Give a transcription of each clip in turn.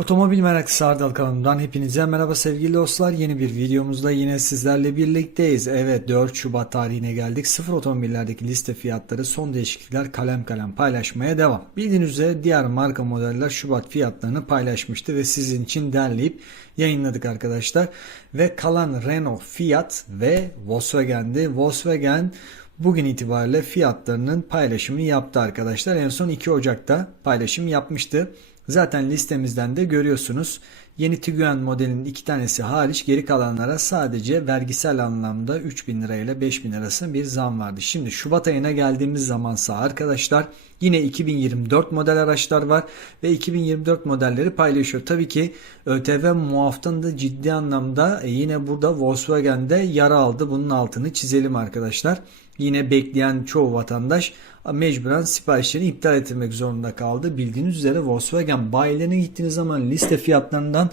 Otomobil meraklısı Ardal kanalımdan hepinize merhaba sevgili dostlar. Yeni bir videomuzda yine sizlerle birlikteyiz. Evet 4 Şubat tarihine geldik. Sıfır otomobillerdeki liste fiyatları son değişiklikler kalem kalem paylaşmaya devam. Bildiğiniz üzere diğer marka modeller Şubat fiyatlarını paylaşmıştı ve sizin için derleyip yayınladık arkadaşlar. Ve kalan Renault, Fiat ve Volkswagen'di. Volkswagen bugün itibariyle fiyatlarının paylaşımını yaptı arkadaşlar. En son 2 Ocak'ta paylaşım yapmıştı. Zaten listemizden de görüyorsunuz. Yeni Tiguan modelinin iki tanesi hariç geri kalanlara sadece vergisel anlamda 3000 lira ile 5000 arası bir zam vardı. Şimdi Şubat ayına geldiğimiz zamansa arkadaşlar yine 2024 model araçlar var ve 2024 modelleri paylaşıyor. Tabii ki ÖTV muaftan da ciddi anlamda e, yine burada Volkswagen'de yara aldı. Bunun altını çizelim arkadaşlar. Yine bekleyen çoğu vatandaş mecburen siparişlerini iptal ettirmek zorunda kaldı. Bildiğiniz üzere Volkswagen bayilerine gittiğiniz zaman liste fiyatlarından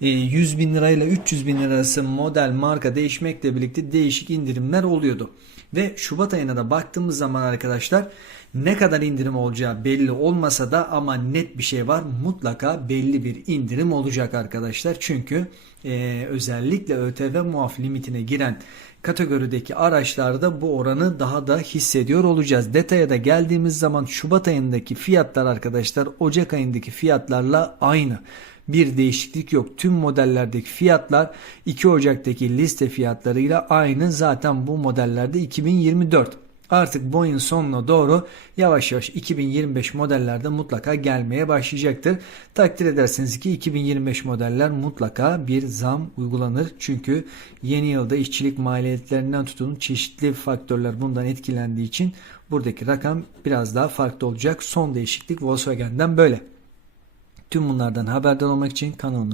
100 bin lirayla 300 bin lira arası model marka değişmekle birlikte değişik indirimler oluyordu. Ve Şubat ayına da baktığımız zaman arkadaşlar ne kadar indirim olacağı belli olmasa da ama net bir şey var. Mutlaka belli bir indirim olacak arkadaşlar. Çünkü e, özellikle ÖTV muaf limitine giren kategorideki araçlarda bu oranı daha da hissediyor olacağız. Detaya da geldiğimiz zaman Şubat ayındaki fiyatlar arkadaşlar Ocak ayındaki fiyatlarla aynı. Bir değişiklik yok. Tüm modellerdeki fiyatlar 2 Ocak'taki liste fiyatlarıyla aynı. Zaten bu modellerde 2024. Artık ayın sonuna doğru yavaş yavaş 2025 modellerde mutlaka gelmeye başlayacaktır. Takdir edersiniz ki 2025 modeller mutlaka bir zam uygulanır. Çünkü yeni yılda işçilik maliyetlerinden tutun çeşitli faktörler bundan etkilendiği için buradaki rakam biraz daha farklı olacak. Son değişiklik Volkswagen'den böyle. Tüm bunlardan haberdar olmak için kanalımıza